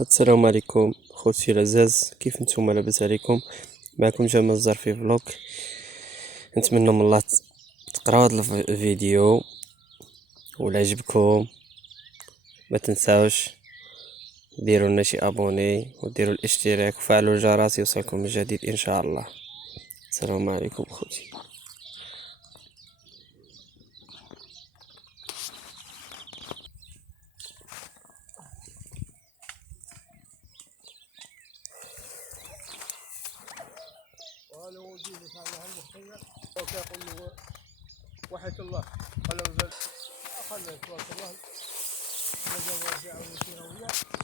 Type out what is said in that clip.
السلام عليكم خوتي العزاز، كيف نتوما؟ لاباس عليكم؟ معكم جمال الزرفي فلوك. نتمنى من الله تقراو هذا الفيديو ولا عجبكم. ما تنساوش ديروا لنا شي ابوني وديروا الاشتراك وفعلوا الجرس يوصلكم الجديد ان شاء الله. السلام عليكم خوتي. وهذا هو جيبك هذا المخيم وكيقول له وحية الله قال له خلنا تبارك الله نجا ورجع ويسير وياه